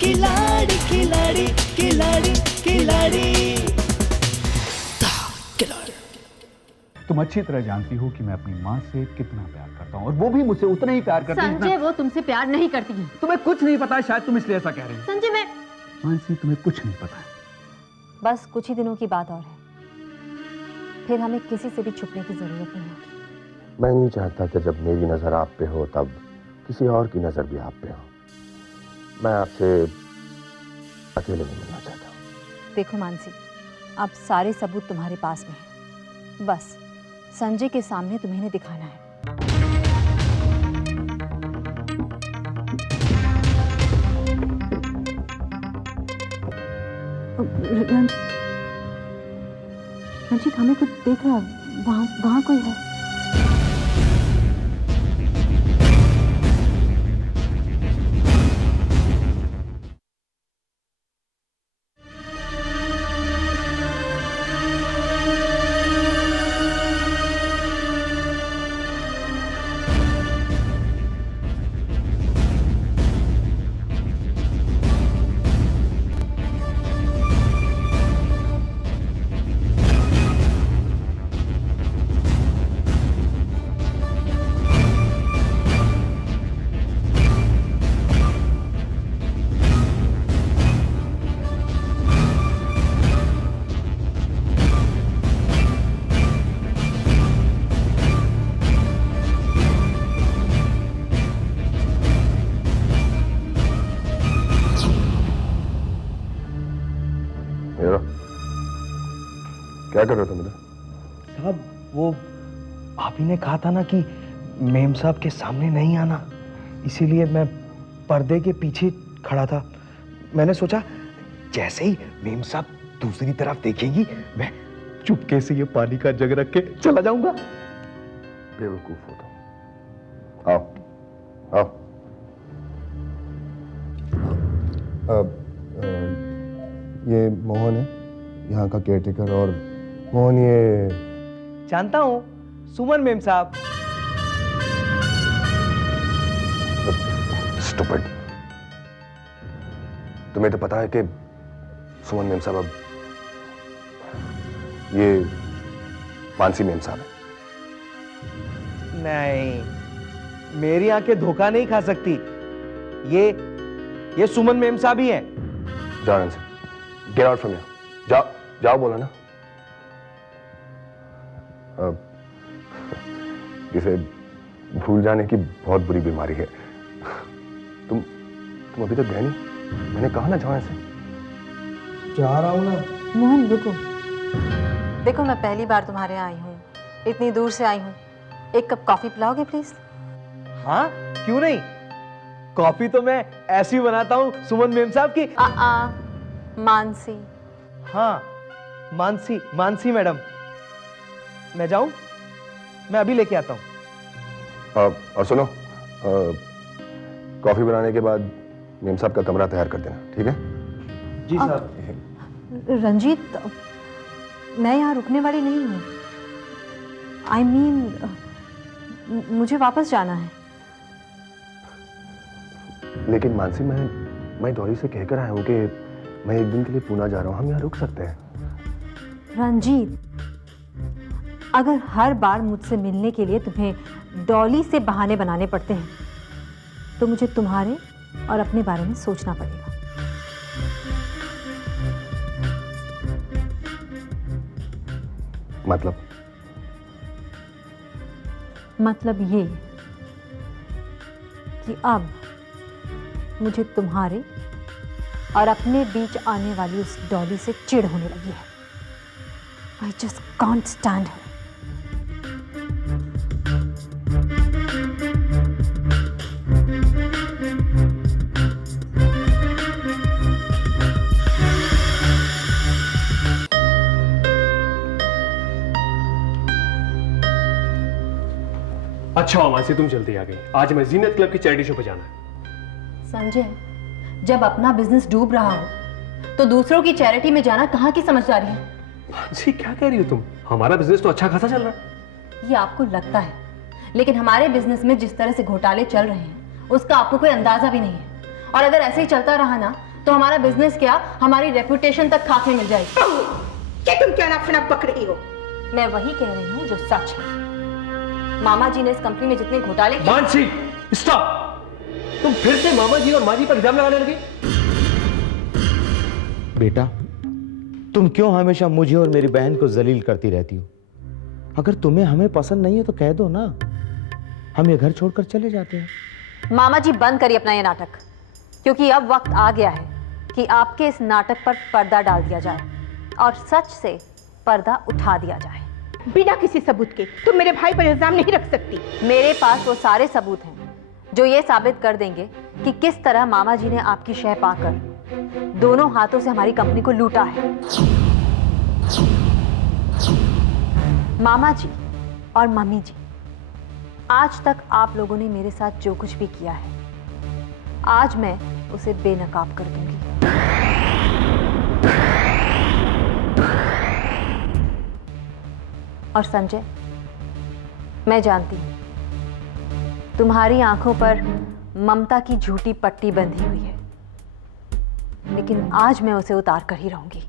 खिलाड़ी खिलाड़ी खिलाड़ी खिलाड़ी। तुम अच्छी तरह जानती हो कि मैं अपनी माँ से कितना प्यार करता हूँ और वो भी मुझसे उतना ही प्यार करती है। संजय, वो तुमसे प्यार नहीं करती है। तुम्हें कुछ नहीं पता, शायद तुम इसलिए ऐसा कह रही हो। संजय, मैं मानसी, तुम्हें कुछ नहीं पता। बस कुछ ही दिनों की बात और है, फिर हमें किसी से भी छुपने की जरूरत नहीं होगी। मैं नहीं चाहता कि जब मेरी नजर आप पे हो तब किसी और की नजर भी आप पे हो। मैं आपसे अकेले नहीं मिलना चाहता। देखो मानसी, अब सारे सबूत तुम्हारे पास में हैं। बस संजय के सामने तुम्हें इन्हें दिखाना है। रंजीत, हमें कुछ देख रहा है, वहां कोई है। क्या कर रहे हो तुम इधर? साहब, वो आप ही ने कहा था ना कि मेम साहब के सामने नहीं आना, इसीलिए मैं पर्दे के पीछे खड़ा था। मैंने सोचा जैसे ही मेम साहब दूसरी तरफ देखेंगी, मैं चुपके से ये पानी का जग रख के चला जाऊंगा। बेवकूफ हो तुम। आओ आओ। ये मोहन है, यहाँ का केयरटेकर। और मोहन ये जानता हूँ, सुमन मेम साहब। स्टूपिड। तुम्हें तो पता है कि सुमन मेम साहब अब ये मानसी मेम साहब है। नहीं, मेरी आंखें धोखा नहीं खा सकती। ये सुमन मेम साहब ही हैं। जाओ यहाँ से, गेट आउट फ्रॉम हियर। जाओ जाओ, बोला ना। इसे भूल जाने की बहुत बुरी बीमारी है। तुम अभी तक गए नहीं? मैंने कहा ना जाओ यहाँ से। जा रहा हूं ना। मोहन रुको, देखो मैं पहली बार तुम्हारे यहाँ आई हूँ, इतनी दूर से आई हूँ। एक कप कॉफी पिलाओगे प्लीज? हाँ, क्यों नहीं। कॉफी तो मैं ऐसी बनाता हूँ सुमन मेम साहब की। मानसी। हाँ, मानसी मैडम। मैं जाऊं? मैं अभी लेके आता हूं। और सुनो, कॉफी बनाने के बाद मेम साहब का कमरा तैयार कर देना, ठीक है? जी साहब। रंजीत, मैं यहाँ रुकने वाली नहीं हूँ। I mean, मुझे वापस जाना है। लेकिन मानसी, मैं डॉली से कहकर आया हूँ कि मैं एक दिन के लिए पुणे जा रहा हूँ, हम यहाँ रुक सकते हैं। रंजीत, अगर हर बार मुझसे मिलने के लिए तुम्हें डॉली से बहाने बनाने पड़ते हैं तो मुझे तुम्हारे और अपने बारे में सोचना पड़ेगा। मतलब ये कि अब मुझे तुम्हारे और अपने बीच आने वाली उस डॉली से चिढ़ होने लगी है। I just can't stand her. अच्छा मानसी, तुम जल्दी आ गई। आज मैं जीनत क्लब की चैरिटी शो पे जाना है। संजय, जब अपना बिजनेस डूब रहा हो तो दूसरों की चैरिटी में जाना कहाँ की समझदारी है? मानसी, क्या कह रही हो तुम? हमारा बिजनेस तो अच्छा खासा चल रहा है। ये आपको लगता है, लेकिन हमारे बिजनेस में जिस तरह से घोटाले चल रहे हैं उसका आपको कोई अंदाजा भी नहीं है। और अगर ऐसे ही चलता रहा ना तो हमारा बिजनेस क्या, हमारी रेपुटेशन तक खाके मिल जाएगी। क्या तुम क्या नाक शनाक बक रही हो? मैं वही कह रही हूँ जो सच है। मामा जी ने इस कंपनी में जितने घोटाले किए। मानसी, स्टॉप! तुम फिर से मामा जी और माँ जी पर इल्जाम लगाने लगी। बेटा, तुम क्यों हमेशा मुझे और मेरी बहन को जलील करती रहती हो? अगर तुम्हें हमें पसंद नहीं है तो कह दो ना, हम ये घर छोड़कर चले जाते हैं। मामा जी बंद करिए अपना ये नाटक, क्योंकि अब वक्त आ गया है कि आपके इस नाटक पर पर्दा डाल दिया जाए और सच से पर्दा उठा दिया जाए। बिना किसी सबूत के तुम मेरे भाई पर इल्जाम नहीं रख सकती। मेरे पास वो सारे सबूत हैं जो ये साबित कर देंगे कि किस तरह मामा जी ने आपकी शह पाकर दोनों हाथों से हमारी कंपनी को लूटा है। मामा जी और मम्मी जी, आज तक आप लोगों ने मेरे साथ जो कुछ भी किया है, आज मैं उसे बेनकाब कर दूंगी। और संजय, मैं जानती हूं तुम्हारी आंखों पर ममता की झूठी पट्टी बंधी हुई है, लेकिन आज मैं उसे उतार कर ही रहूंगी।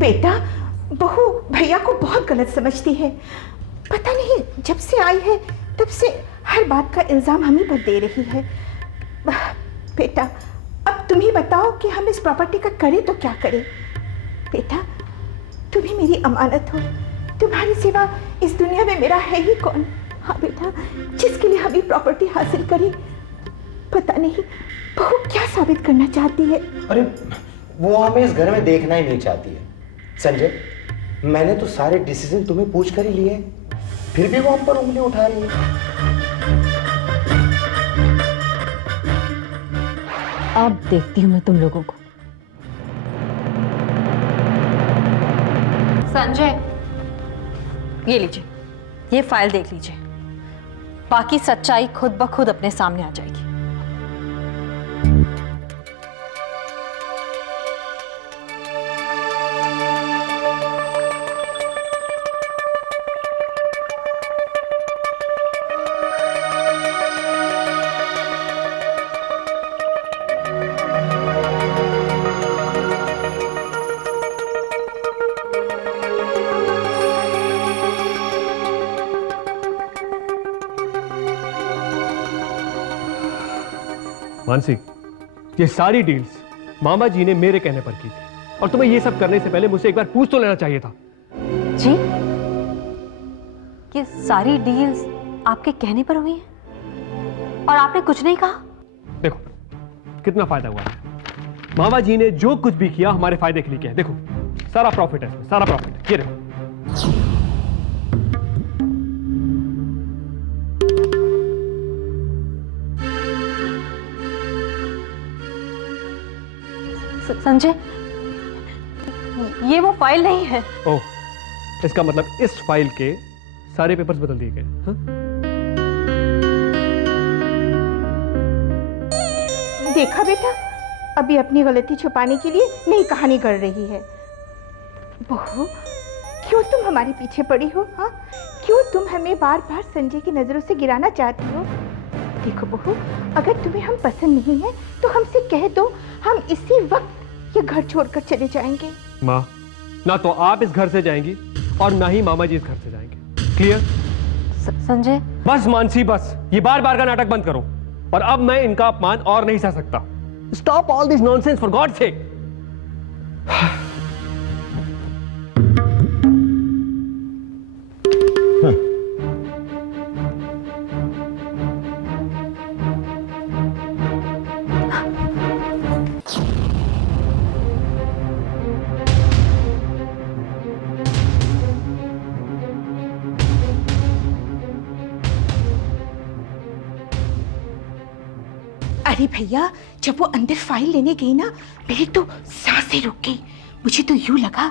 बेटा, बहू भैया को बहुत गलत समझती है। पता नहीं जब से आई है तब से हर बात का इल्जाम हम ही पर दे रही है। बेटा, अब तुम ही बताओ कि हम इस प्रॉपर्टी का करें तो क्या करें। बेटा, तुम ही मेरी अमानत हो, तुम्हारी सिवा इस दुनिया में मेरा है ही कौन। हाँ बेटा, जिसके लिए हम ये प्रॉपर्टी हासिल करी, पता नहीं बहू क्या साबित करना चाहती है। अरे वो हमें इस घर में देखना ही नहीं चाहती है। संजय, मैंने तो सारे डिसीजन तुम्हें पूछ कर ही लिए हैं, फिर भी वो हम पर उंगली उठा रही है। अब देखती हूं मैं तुम लोगों को। संजय, ये लीजिए, ये फाइल देख लीजिए, बाकी सच्चाई खुद ब खुद अपने सामने आ जाएगी। मानसी, ये सारी डील्स मामा जी ने मेरे कहने पर की थी, और तुम्हें ये सब करने से पहले मुझसे एक बार पूछ तो लेना चाहिए था। जी, ये सारी डील्स आपके कहने पर हुई हैं और आपने कुछ नहीं कहा? देखो कितना फायदा हुआ है। मामा जी ने जो कुछ भी किया हमारे फायदे के लिए किया है। देखो सारा प्रॉफिट है इसमें, सारा प्रॉफिट है। ये देखो। संजय, ये वो फाइल नहीं है। ओह, इसका मतलब इस फाइल के सारे पेपर्स बदल दिए गए। हाँ? देखा बेटा, अभी अपनी गलती छुपाने के लिए नई कहानी कर रही है। बहू, क्यों तुम हमारे पीछे पड़ी हो? हाँ, क्यों तुम हमें बार बार संजय की नजरों से गिराना चाहती हो? देखो बहू, अगर तुम्हें हम पसंद नहीं है तो हमसे कह दो, हम इसी वक्त ये घर छोड़कर चले जाएंगे। माँ, ना तो आप इस घर से जाएंगी और ना ही मामा जी इस घर से जाएंगे। क्लियर? संजय, बस मानसी, बस ये बार बार का नाटक बंद करो। और अब मैं इनका अपमान और नहीं सह सकता। Stop all this nonsense for God sake. अरे भैया, जब वो अंदर फाइल लेने गई ना, मेरी तो सांसें रुक गई। मुझे तो यूं लगा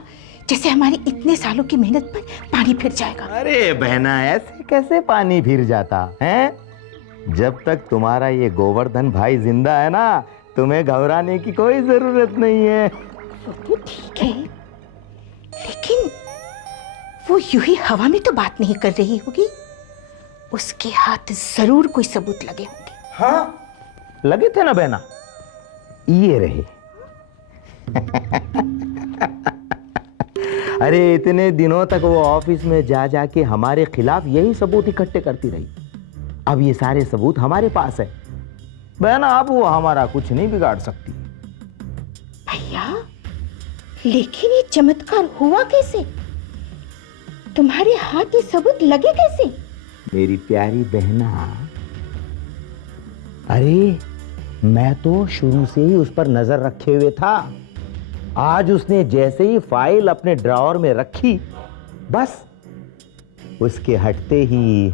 जैसे हमारी इतने सालों की मेहनत पर पानी फिर जाएगा। अरे बहना, ऐसे कैसे पानी फिर जाता है? जब तक तुम्हारा ये गोवर्धन भाई जिंदा है ना, तुम्हें घबराने की कोई जरूरत नहीं है। वो तो ठीक है, लेकिन वो यूं ही हवा में तो बात नहीं कर रही होगी। उसके हाथ जरूर कोई सबूत लगे होंगे। हाँ, लगे थे ना बहना, ये रहे। अरे इतने दिनों तक वो ऑफिस में जा जाके हमारे खिलाफ यही सबूत इकट्ठे करती रही। अब ये सारे सबूत हमारे पास है बहना, अब वो हमारा कुछ नहीं बिगाड़ सकती। भैया, लेकिन ये चमत्कार हुआ कैसे? तुम्हारे हाथ ये सबूत लगे कैसे? मेरी प्यारी बहना, अरे मैं तो शुरू से ही उस पर नजर रखे हुए था। आज उसने जैसे ही फाइल अपने ड्रॉअर में रखी, बस उसके हटते ही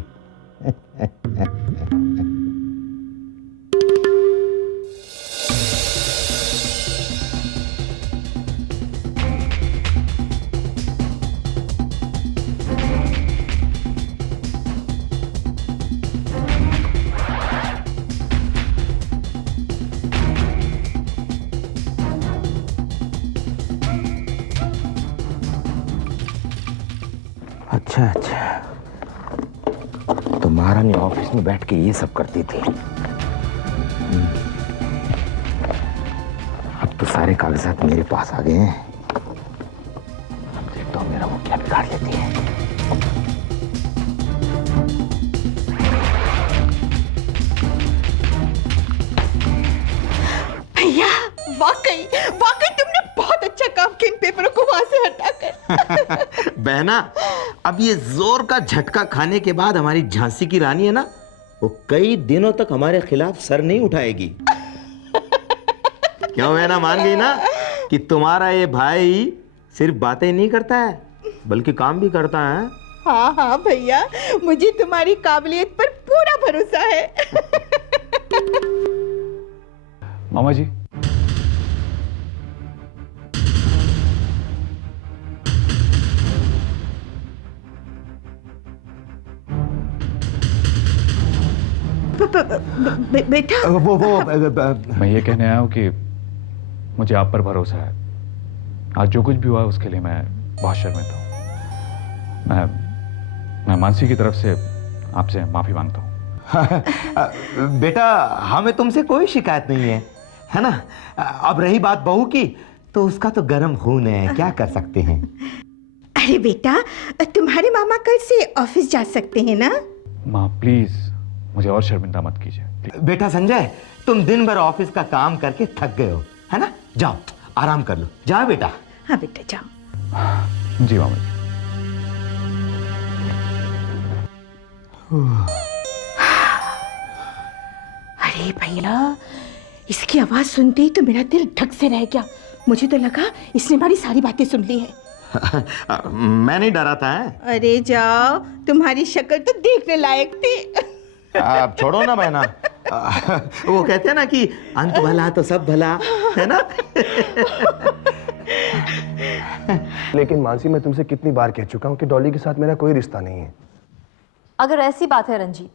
अच्छा अच्छा, तो महारानी ऑफिस में बैठ के ये सब करती थी। अब तो सारे कागजात मेरे पास आ गए हैं। अब देखता हूँ मेरा वो क्या बिगाड़ लेती है। भैया, वाकई वाकई तुमने बहुत अच्छा काम किया इन पेपरों को वहां से हटाकर। बहना, अब ये जोर का झटका खाने के बाद हमारी झांसी की रानी है ना, वो कई दिनों तक हमारे खिलाफ सर नहीं उठाएगी। क्यों बहना, मान गई ना कि तुम्हारा ये भाई सिर्फ बातें नहीं करता है बल्कि काम भी करता है? हाँ हाँ भैया, मुझे तुम्हारी काबिलियत पर पूरा भरोसा है। मामा जी, बेटा, वो मैं ये कहने आया हूँ कि मुझे आप पर भरोसा है। आज जो कुछ भी हुआ उसके लिए मैं बहुत शर्मिंदा हूँ। मैं मानसी की तरफ से आपसे माफी मांगता हूँ। बेटा, हमें तुमसे कोई शिकायत नहीं है ना? अब रही बात बहू की, तो उसका तो गर्म खून है, क्या कर सकते हैं। अरे बेटा, तुम्हारे मामा कल से ऑफिस जा सकते हैं ना? माँ प्लीज मुझे और शर्मिंदा मत कीजिए। बेटा संजय, तुम दिन भर ऑफिस का काम करके थक गए हो, है ना? जाओ आराम कर लो, जाओ बेटा। हाँ बेटा, जाओ। जी मामा जी। अरे भैया, इसकी आवाज सुनते ही तो मेरा दिल धक से रह गया। मुझे तो लगा इसने हमारी सारी बातें सुन ली है। मैं नहीं डरा था। अरे जाओ, तुम्हारी शक्ल तो देखने लायक थी। अब छोड़ो ना बहना, वो कहते हैं ना कि अंत भला तो सब भला, है ना? लेकिन मानसी, मैं तुमसे कितनी बार कह चुका हूँ कि डॉली के साथ मेरा कोई रिश्ता नहीं है। अगर ऐसी बात है रंजीत,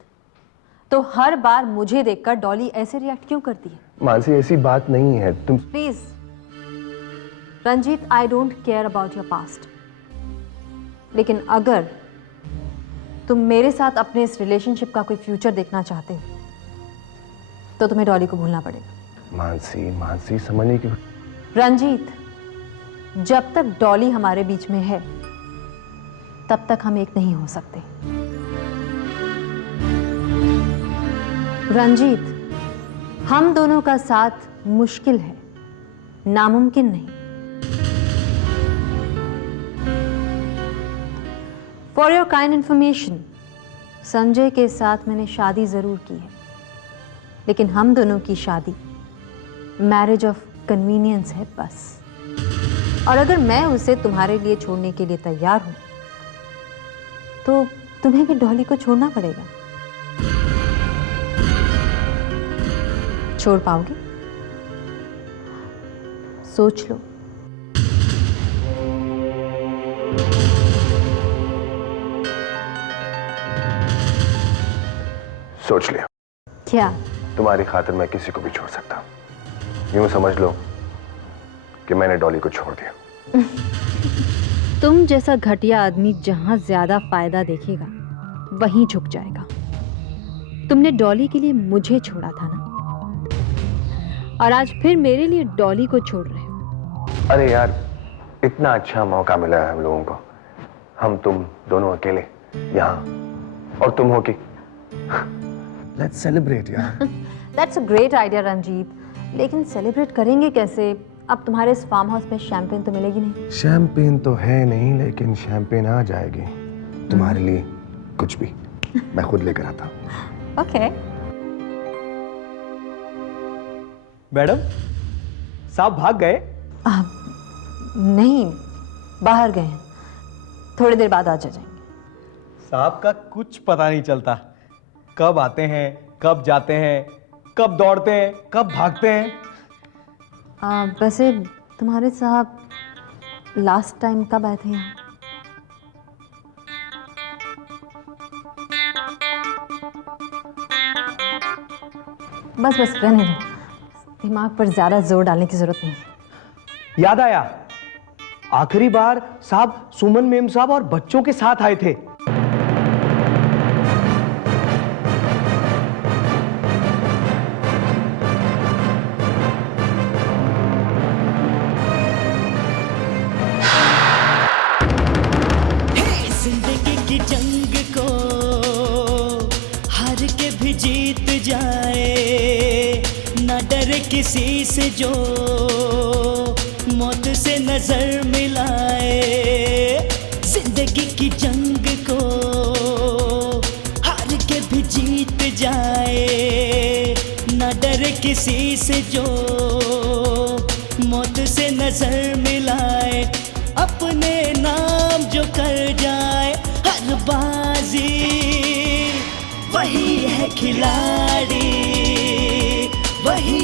तो हर बार मुझे देखकर डॉली ऐसे रिएक्ट क्यों करती है? मानसी, ऐसी बात नहीं है। तुम please Ranjit, I don't care about your past, लेकिन अगर तुम मेरे साथ अपने इस रिलेशनशिप का कोई फ्यूचर देखना चाहते हो तो तुम्हें डॉली को भूलना पड़ेगा। मानसी समझने की। रंजीत, जब तक डॉली हमारे बीच में है तब तक हम एक नहीं हो सकते। रंजीत, हम दोनों का साथ मुश्किल है, नामुमकिन नहीं। For your kind information, Sanjay के साथ मैंने शादी जरूर की है, लेकिन हम दोनों की शादी मैरिज ऑफ कन्वीनियंस है बस। और अगर मैं उसे तुम्हारे लिए छोड़ने के लिए तैयार हूं तो तुम्हें भी डॉली को छोड़ना पड़ेगा। छोड़ पाओगे? सोच लो। सोच लिया। क्या? तुम्हारी खातिर मैं किसी को भी छोड़ सकता हूं। यूं समझ लो कि मैंने डॉली को छोड़ दिया। तुम जैसा घटिया आदमी जहां ज्यादा फायदा देखेगा वहीं झुक जाएगा। तुमने डॉली के लिए मुझे छोड़ा था ना, और आज फिर मेरे लिए डॉली को छोड़ रहे हो। अरे यार, इतना अच्छा मौका मिला है हम लोगों को। हम तुम दोनों अकेले यहां, और तुम हो कि लेट्स सेलिब्रेट यार। That's a great idea Ranjit, लेकिन सेलिब्रेट करेंगे कैसे? अब तुम्हारे इस फार्म हाउस में शैंपेन तो मिलेगी नहीं। शैंपेन तो है नहीं, लेकिन शैंपेन आ जाएगी तुम्हारे लिए। कुछ भी मैं खुद लेकर आता हूं। ओके। मैडम, साहब भाग गए? नहीं, बाहर गए हैं, थोड़ी देर बाद आ जाएंगे। साहब का कुछ पता नहीं चलता, कब आते हैं, कब जाते हैं, कब दौड़ते हैं, कब भागते हैं। वैसे तुम्हारे साहब लास्ट टाइम कब आए थे यहाँ? बस बस रहने दो, दिमाग पर ज्यादा जोर डालने की जरूरत नहीं। याद आया, आखिरी बार साहब सुमन मेम साहब और बच्चों के साथ आए थे। जिंदगी की जंग को हार के भी जीत जाए, ना डरे किसी से जो मौत से नजर मिलाए। जिंदगी की जंग को हार के भी जीत जाए, ना डरे किसी से जो मौत से नजर मिलाए। अपने नाम जो कर जाए हर बाजी, वही है खिलाड़ी।